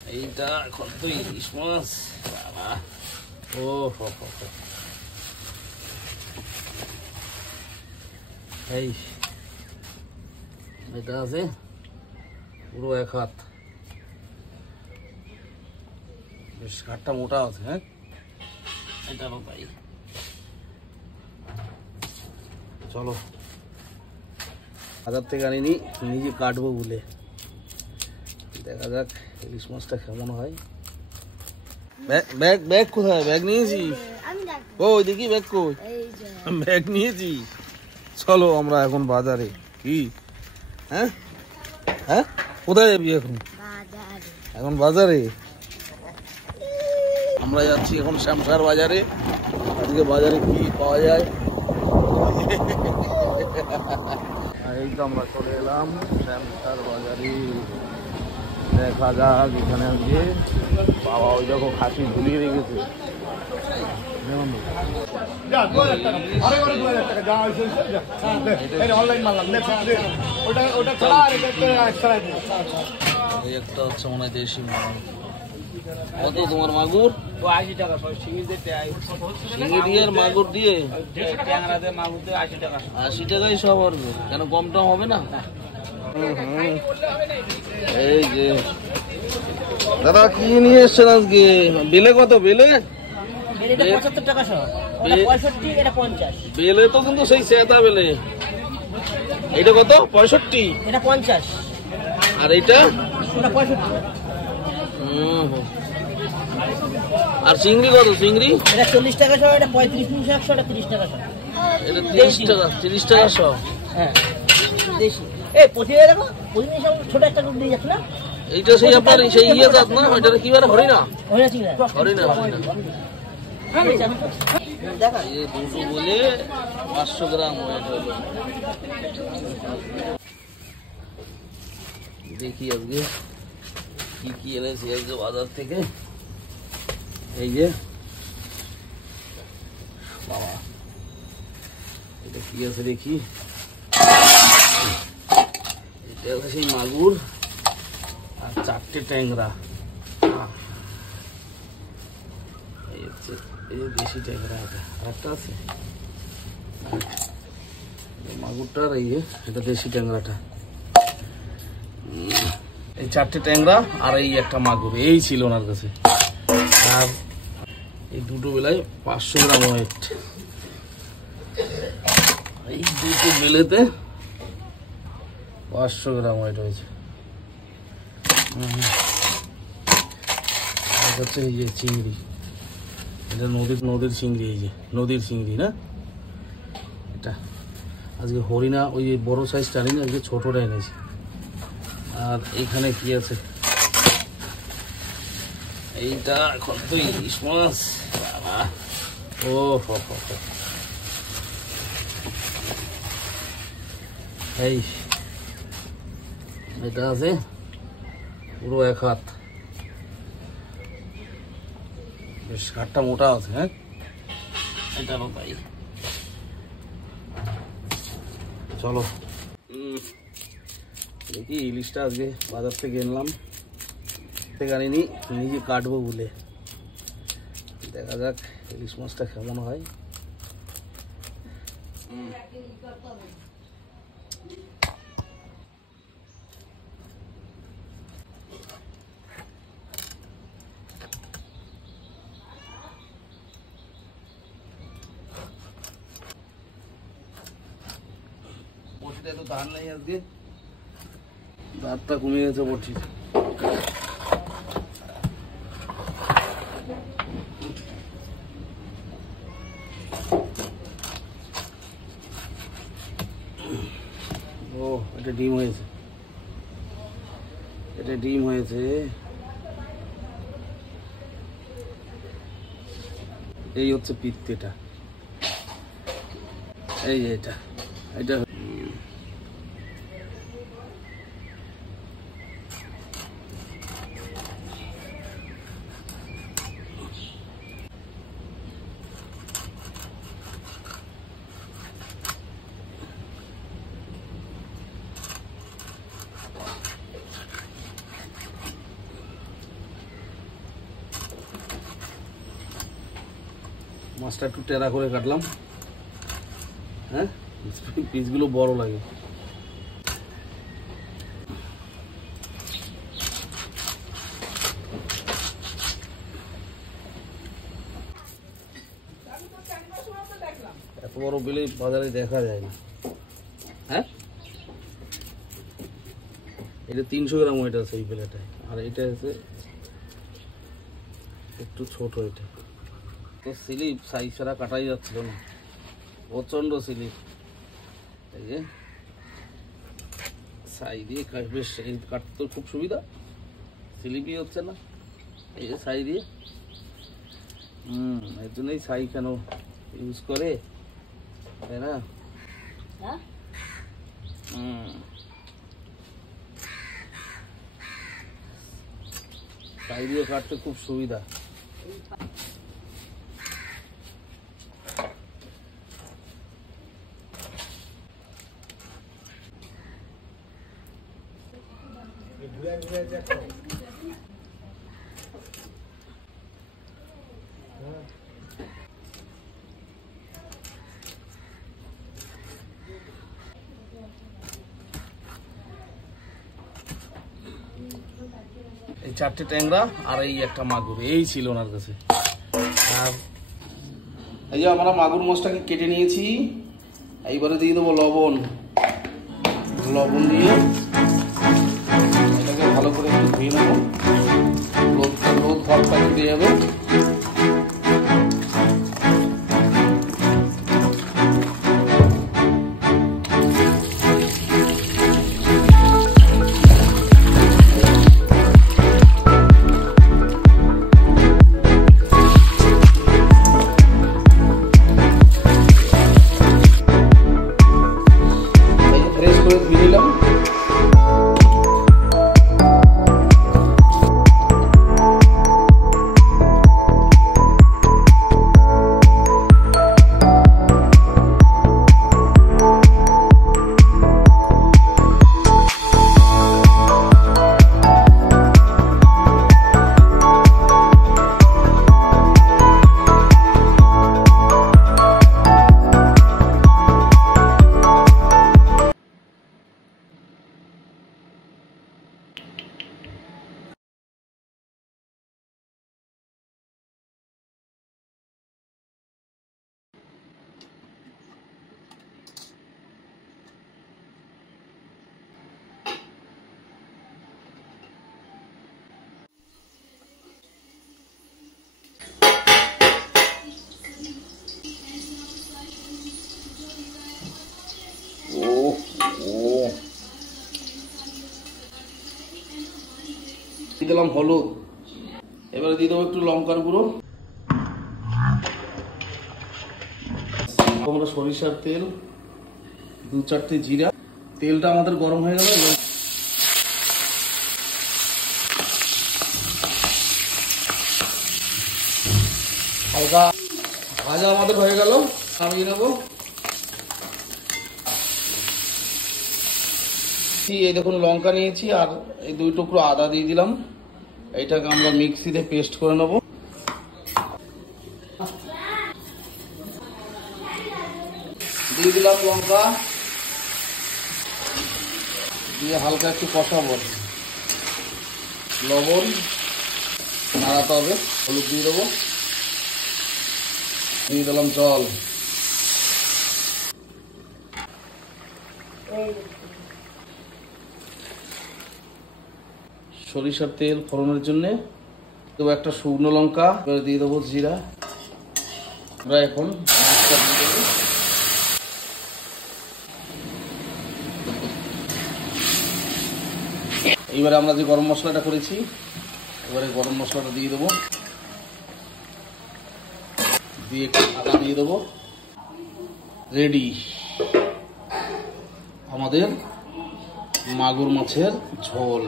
এইটা এখন তো ইলিশ মাছ বাবা। ও হো হো হো। এই এটা আছে পুরো 1 হাত, বেশ কাঠটা মোটা আছে। হ্যাঁ এটারও তাই। চলো বাজার থেকে আনিনি, নিজে কাটবো বলে। দেখা যাক ইলিশ মাছটা কেমন হয়। ব্যাগ ব্যাগ কোথায়? ব্যাগ নিয়েছি। ওই দেখি ব্যাগ কই? ব্যাগ নিয়েছি। চলো আমরা এখন বাজারে। কি হ্যাঁ হ্যাঁ কোথায় যাবি এখন? এখন বাজারে আমরা যাচ্ছি এখন শ্যামসার বাজারে। আজকে বাজারে কি পাওয়া যায়। এই তো আমরা চলে এলাম শ্যামসার বাজারে। দেখা যাক এখানে আজকে বাবা ওই দেখো খাসি ঝুলিয়ে রেখেছে। একটা হচ্ছে মনে হয় দেশি মাগুর। কত তোমার মাগুর? 80 টাকা। শিঙি আর মাগুর দিয়ে 80 টাকা। 80 টাকাই সব আর কেন কম টম হবে না? এই যে দাদা কি নিয়ে এসছেন আজকে? বেলে কত? বেলে 75 টাকা সব। 65 এটা 50। বেলে তো কিন্তু সেই সেদা বেলে। এটা কত? 65। এটা 50। আর এইটা? এটা 65। আর চিংড়ি কত? চিংড়ি এটা 40 টাকা সব। এটা 35 পিস 100। এটা 30 টাকা সব। এটা 30 টাকা। 30 টাকা সব। হ্যাঁ দেশি। এই পচিয়ে দেখো, পচিয়ে সব ছোট একটা করে দিয়ে যাচ্ছে না। এইটা সেই আপনার সেই ইয়ে জাত না? ওইটা কি বলে? হরিণা। হরিণা চিংড়ি। হরিণা। দেখা এই দুটো বলে 500 গ্রাম ওয়েট হলো। দেখি আজকে কি কি এনেছে আজকে বাজার থেকে। এই যে বাবা এটা কি আছে দেখি। এটা হচ্ছে সেই মাগুর আর 4টে ট্যাংরা। এই হচ্ছে এই দেশি ট্যাংরা। এটা আরেকটা আছে মাগুরটা। আর এই যে এটা দেশি ট্যাংরাটা। এই 4টে ট্যাংরা আর এই একটা মাগুর এই ছিল ওনার কাছে। আর এই দুটো বেলায় 500 গ্রাম ওয়েট। এই দুটো বেলেতে 500 গ্রাম ওয়েট হয়েছে। হচ্ছে এই যে চিংড়ি। এটা নদীর চিংড়ি। এই যে নদীর চিংড়ি না এটা। আজকে হরিণা ওই বড় সাইজটা আনিনি, আজকে ছোটটা এনেছি। আর এইখানে কি আছে? এইটা এখন তো ইলিশ মাছ বাবা। ও হো হো হো। এই এটা আছে পুরো 1 হাত, বেশ কাঠটা মোটা আছে। হ্যাঁ এটারও তাই। চলো দেখি ইলিশটা আজকে বাজার থেকে এনলাম। আনিনি, নিজে কাটবো বলে। দেখা যাক ইলিশ মাছটা কেমন হয়। বটিটা তো ধার নেই আজকে, ধারটা কমে গেছে বটির। ও এটা ডিম হয়েছে, এটা ডিম হয়েছে। এই হচ্ছে পিত্তেটা, এই যে এটা এটা মাছটা একটু টেরা করে কাটলাম। হ্যাঁ, পিসগুলো বড় লাগে। এত বড় বেলে বাজারে দেখা যায় না। হ্যাঁ, এটা 300 গ্রাম ওয়েট আছে এই বেলেটায়, আর এটা আছে একটু ছোট। এটা তো স্লিপ সাইজ ছাড়া কাটাই যাচ্ছিল না, প্রচন্ড স্লিপ। এই যে সাই দিয়ে বেশ কাটতে তো খুব সুবিধা, স্লিপই হচ্ছে না। এই যে সাই দিয়ে, এর জন্যই সাই কেন ইউজ করে, তাই না? সাই দিয়ে কাটতে খুব সুবিধা। এই 4টে ট্যাংরা আর এই একটা মাগুর, এই ছিল ওনার কাছে। আর এই যে আমরা মাগুর মাছটাকে কেটে নিয়েছি, এইবারে দিয়ে দেবো লবণ। লবণ দিয়ে এটাকে ভালো করে একটু ধুয়ে নেবো, রোদ ভাবটা কেটে যাবে। দিলাম হলুদ, এবারে দিয়ে দেবো একটু লঙ্কার গুঁড়ো, আমরা সরিষার তেল, 2-4টে জিরা। তেলটা আমাদের গরম হয়ে গেল, হালকা ভাজা আমাদের হয়ে গেল, নামিয়ে নেবো। এই দেখুন লঙ্কা নিয়েছি আর এই 2 টুকরো আদা দিয়ে দিলাম। এইটাকে আমরা মিক্সিতে পেস্ট করে নেব। দিয়ে দিলাম লঙ্কা, দিয়ে হালকা একটু কষাবো। লবণ নাড়াতে হবে, হলুদ দিয়ে দেবো, দিয়ে দিলাম জল। সরিষার তেল ফোড়নের জন্য দেবো একটা শুকনো লঙ্কা, দিয়ে দেবো জিরা। আমরা এখন এইবারে আমরা যে গরম মশলাটা করেছি, এবারে গরম মশলাটা দিয়ে দেবো, দিয়ে আদা দিয়ে দেবো। রেডি আমাদের মাগুর মাছের ঝোল।